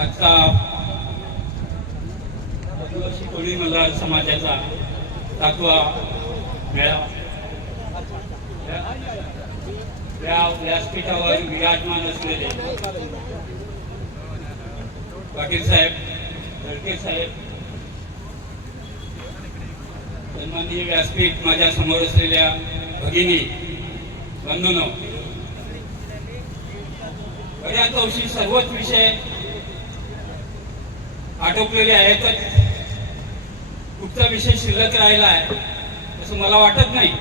आजचा आदिवासी कोळी मल्हार समाजाचा 7वा मेळावा या व्यासपीठावर विराजमान असलेले पाटील साहेब, धडके साहेब, सन्माननीय व्यासपीठ, माझ्या समोर असलेल्या भगिनी बंधूंनो, बऱ्याच अंशी सर्वच विषय आटोपलेले आहेतच. कुठचा विषय शिल्लक राहिला आहे असं मला वाटत नाही.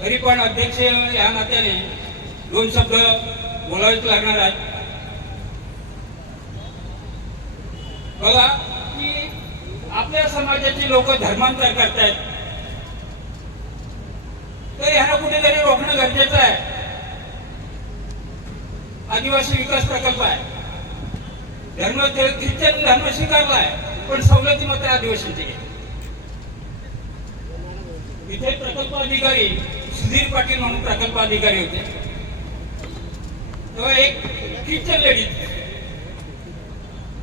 तरी पण अध्यक्ष या नात्याने 2 शब्द बोलावेच लागणार आहेत. बघा की आपल्या समाजाची लोक धर्मांतर करतायत, तर ह्याला कुठेतरी रोखणं गरजेचं आहे. आदिवासी विकास प्रकल्प आहे, ख्रिश्चन धर्म स्वीकारलाय, पण सवलती मात्र आदिवासींची घ्या. इथे प्रकल्प अधिकारी सुधीर पाटील म्हणून प्रकल्प अधिकारी होते. तेव्हा एक ख्रिश्चन लेडीज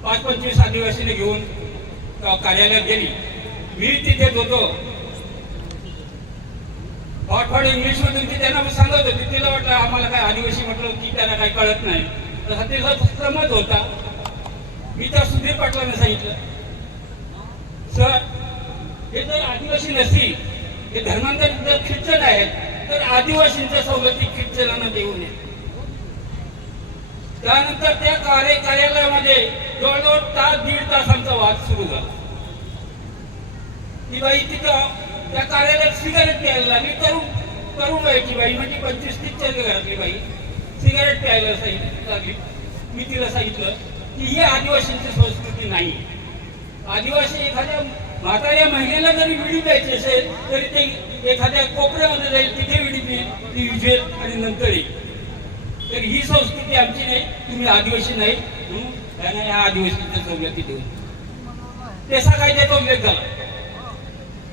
25 आदिवासीने घेऊन कार्यालयात गेली. मी तिथे होतो. थोडं इंग्लिश मधून ती त्यांना सांगत होती. तिला वाटलं आम्हाला काय आदिवासी म्हटलं की त्यांना काही कळत नाही, तसा तिचा समज होता. मी त्या सुधीर पाटलांना सांगितलं, सर हे जर आदिवासी नसतील, हे धर्मांतर जर ख्रिश्चन आहेत, तर आदिवासींच्या सवलती ख्रिश्चनांना देऊ नये. त्यानंतर त्या कार्यालयामध्ये जवळजवळ 1.5 तास आमचा वाद सुरू झाला. ती बाई तिथं त्या कार्यालयात सिगारेट प्यायला लागली. तरुण वयाची बाई, म्हणजे 25-30च्या घरातली बाई सिगारेट प्यायला लागली. मी तिला सांगितलं की ही आदिवासींची संस्कृती नाही. आदिवासी एखाद्या म्हाताऱ्या महिलेला जरी विडी प्यायची असेल तरी ते एखाद्या कोपऱ्यामध्ये जाईल, तिथे विडी पिईल, ती विजेल आणि नंतर येईल. तर ही संस्कृती आमची नाही. तुम्ही आदिवासी नाही म्हणून त्यांना या आदिवासींच्या सवलती देऊन. पेसा कायद्याचा उल्लेख झाला.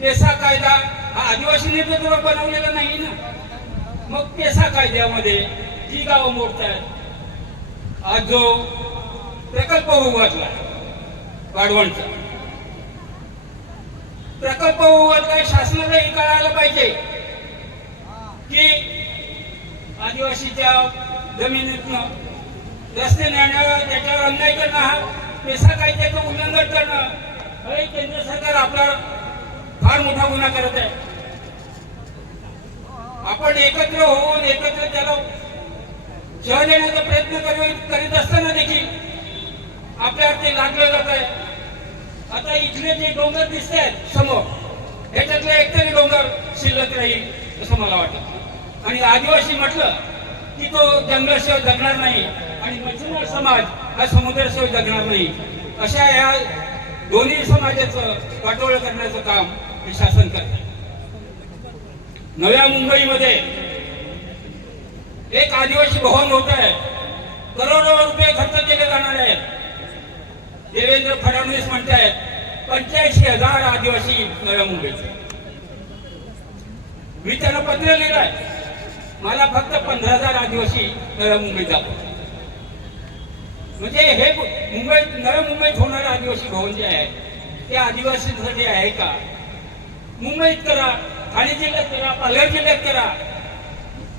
पेसा कायदा हा आदिवासी नेतृत्व बनवलेला नाही ना. मग पेसा कायद्यामध्ये जी गावं मोडतात, आज जो प्रकल्प उभारला वाढवणचा प्रकल्प उभारला, शासनाला हे कळायला पाहिजे की आदिवासीच्या जमिनीतनं रस्ते नेणं, त्याच्यावर अन्याय करणं, हा पेसा कायद्याचं उल्लंघन करणं, हे केंद्र सरकार आपला फार मोठा गुन्हा करत आहे. आपण एकत्र होऊन एकत्र त्याला शह देण्याचा प्रयत्न करीत असताना देखील आपल्यावर ते लागलं जात आहे. आता इथले जे डोंगर दिसत आहेत समोर, ह्याच्यातले एकतरी डोंगर शिल्लक राहील असं मला वाटतं. आणि आदिवासी म्हटलं की तो जंगलाशिवाय जगणार नाही आणि मच्छीमार समाज हा समुद्राशिवाय जगणार नाही. अशा या दोन्ही समाजाचं वाटोळं करण्याचं काम हे शासन करते. नव्या मुंबईमध्ये एक आदिवासी भवन होत आहे. करोडो रुपये खर्च केले जाणार आहेत. देवेंद्र फडणवीस म्हणतायत 85,000 आदिवासी नव्या मुंबईचे. मी त्यांना पत्र लिहिलंय, मला फक्त 15,000 आदिवासी नव्या मुंबईत जातो. म्हणजे हे नव्या मुंबईत होणारे आदिवासी भवन जे आहे ते आदिवासींसाठी आहे का? मुंबईत करा, ठाणे जिल्ह्यात करा, पालघर जिल्ह्यात करा,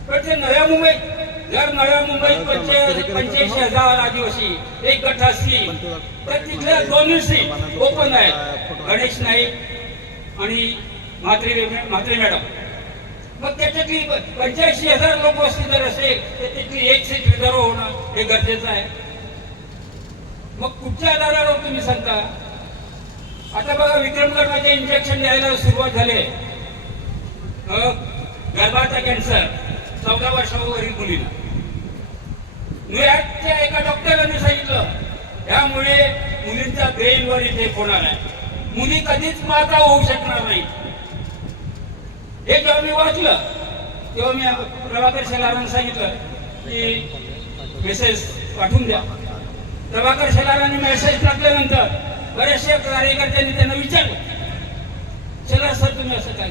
पण ते नव्या मुंबईत, जर नव्या मुंबईत 85,000 आदिवासी एक गट असतील तर तिथल्या 2 सीट ओपन आहेत, गणेश नाईक आणि म्हात्रे मॅडम. मग त्याच्यातली 85,000 लोक वस्ती जर असेल तर तिथली 1 सीट रिझर्व होणं हे गरजेचं आहे. मग कुठच्या आधारावर तुम्ही सांगता? आता बघा, विक्रमगडमध्ये इंजेक्शन द्यायला सुरुवात झाली. गर्भाचा कॅन्सर 14 वर्षावरील मुलीला. न्यूयॉर्कच्या एका डॉक्टरांनी सांगितलं यामुळे मुलींचा ब्रेनवर इफेक्ट होणार आहे, मुली कधीच माता होऊ शकणार नाही. हे जेव्हा मी वाचलं तेव्हा मी प्रभाकर शेलारांना सांगितलं की मेसेज पाठवून द्या. प्रभाकर शेलारांनी मेसेज टाकल्यानंतर बरेचशा कार्यकर्त्यांनी त्यांना विचारलं, शेलार सर तुम्ही असं काय?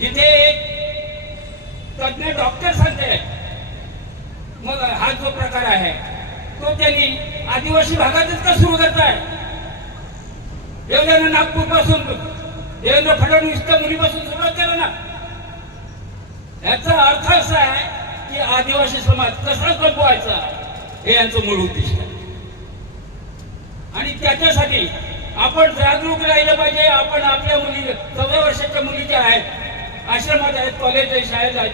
जिथे एक तज्ञ डॉक्टर सांगते मग हा जो प्रकार आहे तो त्यांनी आदिवासी भागातच का सुरू करताय? एवढ्यानं नागपूरपासून देवेंद्र फडणवीसच्या मुलीपासून सुरुवात केलं ना. याचा अर्थ असा आहे की आदिवासी समाज कसा संपवायचा हे यांचं मूळ उद्दिष्ट आहे. आणि त्याच्यासाठी आपण जागरूक राहिलं पाहिजे. आपण आपल्या मुली 14 वर्षाच्या मुली ज्या आहेत, आश्रमात आहेत, कॉलेज आहेत, शाळेत आहेत,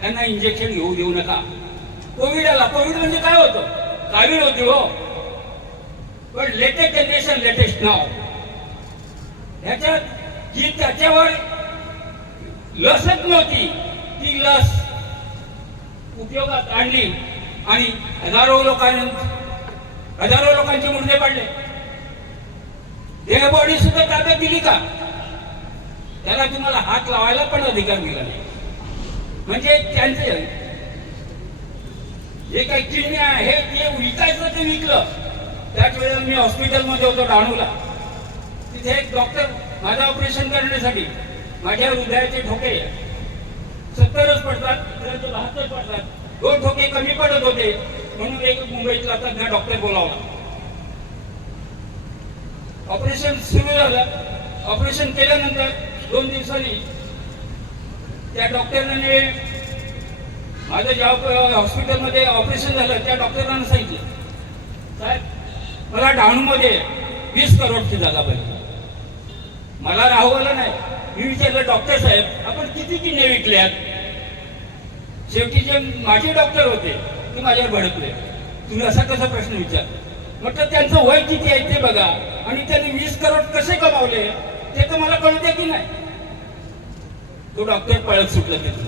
त्यांना इंजेक्शन घेऊ देऊ नका. कोविड आला. कोविड म्हणजे काय होतं? कावीळ होती हो. पण लेटेस्ट जनरेशन, लेटेस्ट नाव, ह्याच्यात जी त्याच्यावर लसच नव्हती ती लस उपयोगात आणली आणि हजारो लोकांचे मुर्दे पडले. देहबॉडी सुद्धा ताब्यात दिली का? त्याला तुम्हाला हात लावायला पण अधिकार दिला नाही. म्हणजे त्यांचे जे काही किडनी आहे ते विकायचं ते विकलं. त्याच वेळेला मी हॉस्पिटलमध्ये होतो डहाणूला. तिथे एक डॉक्टर माझं ऑपरेशन करण्यासाठी, माझ्या हृदयाचे ठोके 70च पडतात, 72 पडतात, 2 ठोके कमी पडत होते म्हणून एक मुंबईतला तज्ञ डॉक्टर बोलावला. ऑपरेशन सुरू झालं. ऑपरेशन केल्यानंतर 2 दिवसांनी त्या डॉक्टरने, माझं ज्या हॉस्पिटलमध्ये ऑपरेशन झालं त्या डॉक्टरांना सांगितलं, साहेब मला डहाणूमध्ये 20 करोडची जागा पाहिजे. मला राहवलं नाही. मी विचारलं, डॉक्टर साहेब आपण किती किडनी विकल्यात? शेवटी जे माझे डॉक्टर होते ते माझ्यावर भडकले. तुम्ही असा कसा प्रश्न विचार? म्हटलं त्यांचं वय किती आहे ते बघा आणि त्यांनी 20 करोड कसे कमावले ते तर मला कळू दे की नाही. तो डॉक्टर पळत सुटला तिथून.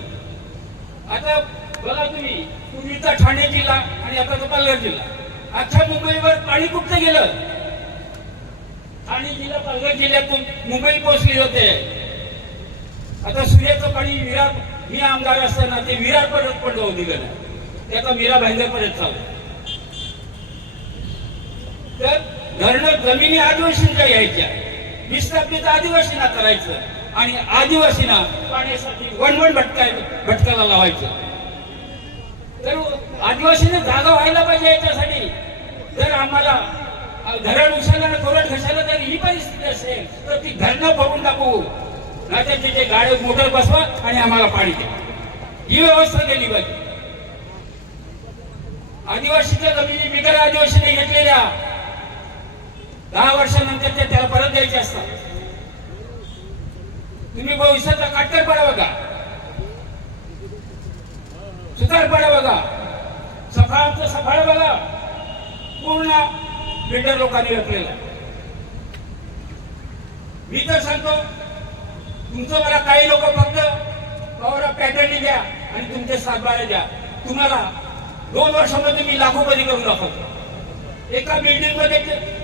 आता बघा तुम्ही, पूर्वीचा ठाणे जिल्हा आणि आता तो पालघर जिल्हा, अख्ख्या मुंबईवर पाणी कुठचं गेलं? ठाणे जिल्हा पालघर जिल्ह्यातून मुंबई पोहोचली होते. आता सूर्याचं पाणी विरार, मी आमदार असताना ते विरार परत पडलं निघालं, त्याचा मीरा भाईंदर परत चालू. तर धरणं जमिनी आदिवासींच्या यायच्या, विस्थापित आदिवासींना करायचं आणि आदिवासींना पाण्यासाठी वणवण भटकायला लावायचं. तर आदिवासींना जागा व्हायला पाहिजे. याच्यासाठी जर आम्हाला धरण उचलल्यानं कोरड घशाला जर ही परिस्थिती असेल तर ती धरणं भरून टाकू, नाहीतर तिथे गाडी मोटर बसवा आणि आम्हाला पाणी द्या. ही व्यवस्था केली पाहिजे. आदिवासीच्या जमिनी बिगर आदिवासीने घेतलेल्या 10 वर्षानंतर त्याला परत द्यायचे असतात. तुम्ही भविष्याचा काटकरपणा बघा, सुतारपणा बघा, सफाळाचं सफाळ बघा, पूर्ण बिल्डर लोकांनी घेतलेला. मी तर सांगतो, तुमचं मला काही लोक फक्त पॉवर ऑफ पॅटर्न द्या आणि तुमचे 7-12 द्या. तुम्हाला 2 वर्षामध्ये मी लाखोपती करून दाखवतो. एका बिल्डिंग मध्ये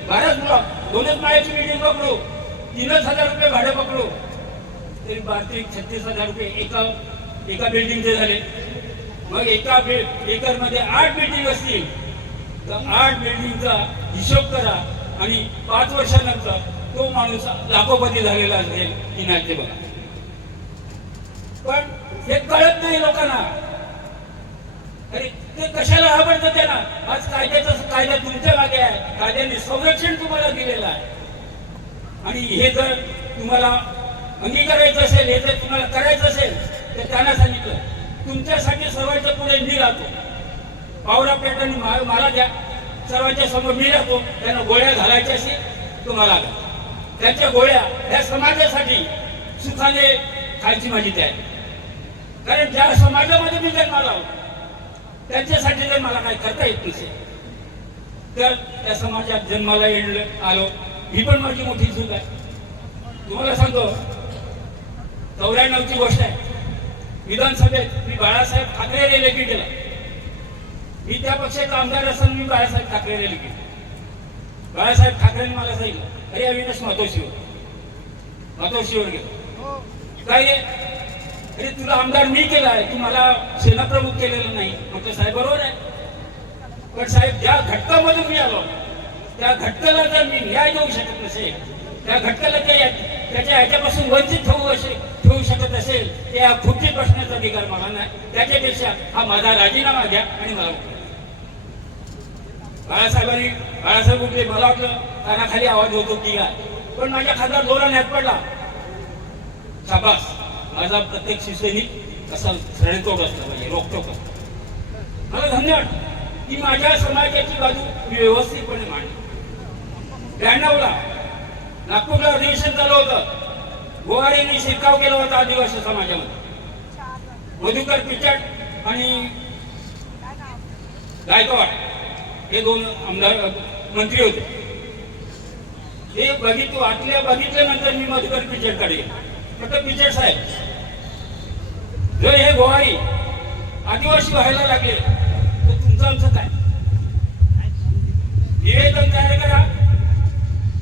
12 ब्लॉक, 2च माळ्याची बिल्डिंग पकडू, 3,000 रुपये भाडे पकडू तरी 32-36,000 रुपये एका बिल्डिंगचे झाले. मग एका एकर मध्ये 8 बिल्डिंग असतील तर 8 बिल्डिंगचा हिशोब करा आणि 5 वर्षानंतर तो माणूस लाखोपती झालेला असेल की नाही ते बघा. पण हे कळत नाही लोकांना. अरे ते कशाला आवडतं त्यांना? आज कायदा तुमच्या मागे आहे, कायद्याने संरक्षण तुम्हाला दिलेलं आहे. आणि हे जर तुम्हाला अंगीकारायचं असेल, हे जर तुम्हाला करायचं असेल तर त्यांना सांगितलं, तुमच्यासाठी सर्वांच्या पुढे मी राहतो. पॉवर ऑफ पॅटर्न मला द्या, सर्वांच्या समोर मी राहतो. त्यांना गोळ्या घालायच्या असेल तुम्हाला त्यांच्या गोळ्या ह्या समाजासाठी सुखाने खायची माझी तयारी. कारण ज्या समाजामध्ये मी जन्माला आलो त्यांच्यासाठी जर मला काही करता येत नसेल तर त्या समाजात जन्माला आलो ही पण माझी मोठी चूक आहे. तुम्हाला सांगतो, 94ची गोष्ट आहे. विधानसभेत मी बाळासाहेब ठाकरे रॅली केला. मी त्या पक्षाचा आमदार असताना मी बाळासाहेब ठाकरे रॅली केली. बाळासाहेब ठाकरेंनी मला सांगितलं, अरे अविनाश मातोश्रीवर गेलो. काय अरे तुला आमदार मी केला आहे, तू मला सेनाप्रमुख केलेलं नाही. म्हटलं साहेब बरोबर आहे, पण साहेब ज्या घटकामधून मी आलो त्या घटकाला जर मी न्याय देऊ शकत नसेल, त्या घटकाला त्याच्या ह्याच्यापासून वंचित ठेवू शकत असेल, त्या खुर्चीत बसण्याचा अधिकार मला नाही. त्याच्यापेक्षा हा माझा राजीनामा द्या आणि मला बाळासाहेब उठले. मला वाटलं कानाखाली आवाज होतो की काय, पण माझ्या खांद्यावर जोराने हात पडला. शाबास, माझा प्रत्येक शिवसैनिक असा सडेतोड असला पाहिजे, रोखटोक असला. मला धन्य वाटतं की माझ्या समाजाची बाजू व्यवस्थितपणे मांडली. 92ला नागपूरला अधिवेशन झालं होतं. गोवारींनी शिरकाव केला होता आदिवासी समाजामध्ये. मधुकर पिचड आणि गायकवाड हे दोन आमदार मंत्री होते. हे बघितल्यानंतर मी मधुकर पिचडकडे गेलो. म्हटलं, पिचड साहेब, जर हे गोवारी आदिवासी व्हायला लागले तर तुमचं आमचं काय? निवेदन तयार करा.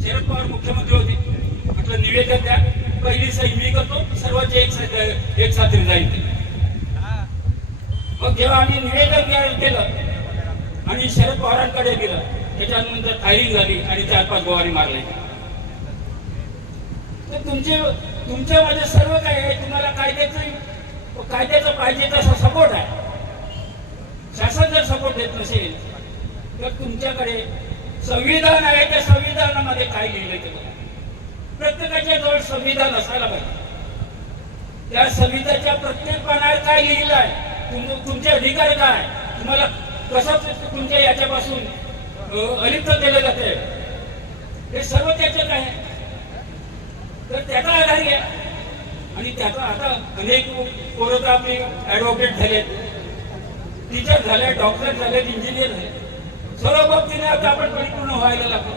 शरद पवार मुख्यमंत्री होते. म्हटलं, निवेदन द्या, पहिली सही मी करतो, सर्वांचे एक साथी जाईल. मग जेव्हा आम्ही निवेदन केलं आणि शरद पवारांकडे गेलं, त्याच्यानंतर फायरिंग झाली आणि 4-5 गोवारी मारले. तर तुमच्यामध्ये सर्व काय आहे, तुम्हाला कायद्याचा पाहिजे तसा सपोर्ट आहे. शासन जर सपोर्ट देत नसेल तर तुमच्याकडे संविधान आहे. त्या संविधानामध्ये काय लिहिलंय ते बघा. प्रत्येकाच्या जवळ संविधान असायला पाहिजे. त्या संविधानाच्या प्रत्येक पानावर काय लिहिलं आहे, तुमचे अधिकार काय, तुम्हाला कसं तुमच्या याच्यापासून अलिप्त केलं जाते, हे सर्व त्याच्यात आहे. तर त्याचा आधार घ्या. आणि त्याचा आता अनेक पोरं तर आपले ऍडव्होकेट झालेत, टीचर झाले, डॉक्टर झाले, इंजिनियर झाले. सर्व बाबतीने आता आपण परिपूर्ण व्हायला लागतो.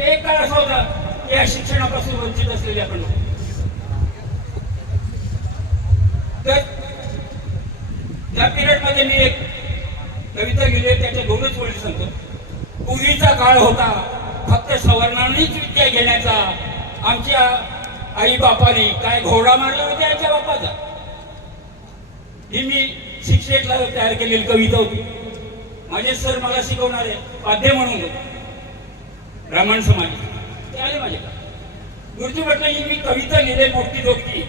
एक काळ असा होता की या शिक्षणापासून वंचित असलेले आपण लोक. तर त्या पिरियड मध्ये मी एक कविता लिहिली, त्याच्या 2च ओळी सांगतो. पूर्वीचा काळ होता फक्त सवर्णांनीच विद्या घेण्याचा, आमच्या आई बापानी काय घोडा मारला होता याच्या बापाचा. ही मी 68ला तयार केलेली कविता होती. माझे सर मला शिकवणारे पाध्य म्हणून होते, ब्राह्मण समाज. ते आले माझ्याकडे. गुरुजी म्हटलं, ही मी कविता लिहिली मोठी दोघी,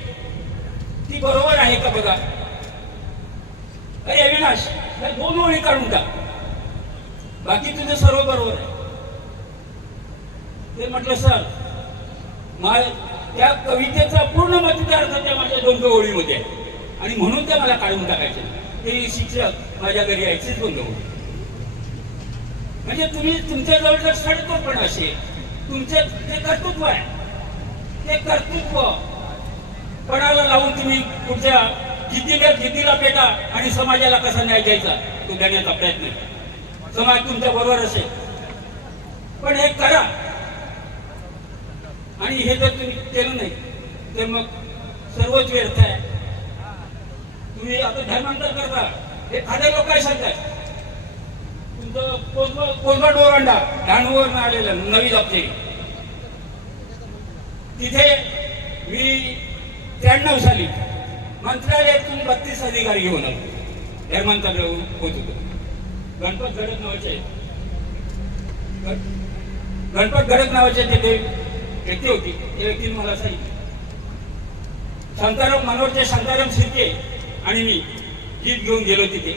ती बरोबर आहे का बघा. अरे अविनाश, 2 ओळी काढून टाक, बाकी तुझं सर्व बरोबर आहे. ते म्हटलं, सर त्या कवितेचा पूर्ण अर्थ त्या माझ्या 2 ओळीमध्ये आहे आणि म्हणून त्या मला काढून टाकायचे. ते शिक्षक माझ्या घरी यायचेच बंद होते. म्हणजे तुम्ही तुमच्या जवळ जर सडतोपण असेल, तुमचे ते कर्तृत्व आहे, ते कर्तृत्व पणाला लावून तुम्ही पुढच्या जिद्दीला पेटा आणि समाजाला कसा न्याय द्यायचा तो देण्याचा प्रयत्न करा. समाज तुमच्या बरोबर असेल, पण हे करा. आणि हे जर तुम्ही केलं नाही तर मग सर्वच व्यर्थ आहे. तुम्ही आता धर्मांतर करता, हे खादे लोक काय सांगतात, तुमचं कोलबा डोरंडा धानूवर आलेलं नवी दाबचे, तिथे मी 93 साली मंत्रालयातून 32 अधिकारी घेऊन आलो. धर्मांतर होत होतो. गणपत गडक नावाचे तिथे व्यक्ती होती. त्या व्यक्तीने मला सांगितलं, मनोहरचे शांताराम शिर्के आणि मी जीप घेऊन गेलो. तिथे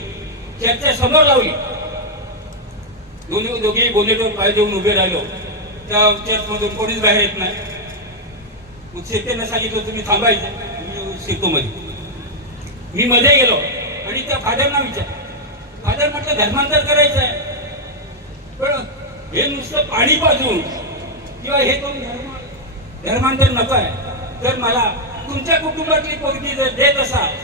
चर्चा समोर लावली. दोघेही बोनेटवर पाय देऊन उभे राहिलो. त्या चर्चमधून कोणीच बाहेर येत नाही. मग शिर्केनं सांगितलं, तुम्ही थांबायचं. शिरतो मध्ये मी मध्ये गेलो आणि त्या फादरना विचार, फादर म्हटलं धर्मांतर करायचं आहे, पण हे नुसतं पाणी पाजून किंवा हे करून धर्मांतर नको आहे. तर मला तुमच्या कुटुंबातली पोरगी जर देत असाल,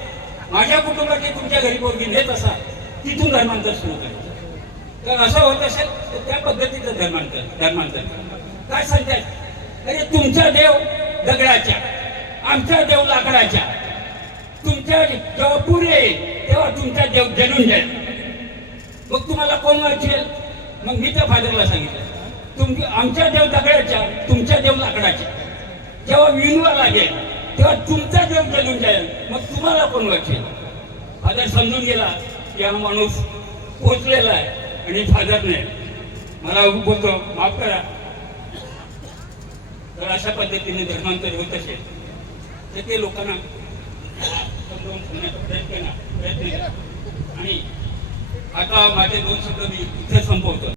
माझ्या कुटुंबातली तुमच्या घरी पोरगी नेत असाल, तिथून धर्मांतर सुरू करायचं. तर असं होत असेल तर त्या पद्धतीचं धर्मांतर काय सांगतायत. अरे तुमचा देव दगडाच्या, आमचा देव लाकडाच्या. तुमच्या जेव्हा पूर येईल तेव्हा तुमचा देव जलून जाईल. मग तुम्हाला कोण वाचेल. मग मी त्या फादरला सांगितलं, आमच्या देव दगडाच्या, तुमच्या देव लाकडाच्या. जेव्हा विणवा लागेल तेव्हा तुमचा देव जलून जाईल, मग तुम्हाला कोण वाचेल. फादर समजून गेला की हा माणूस पोचलेला आहे. आणि फादरने मला बोलतो, माफ करा, तर अशा पद्धतीने धर्मांतर होत असेल तर ते लोकांना समजावून सांगण्याचा प्रयत्न करा. आणि आता माझे 2 शब्द मी इथे संपवतो.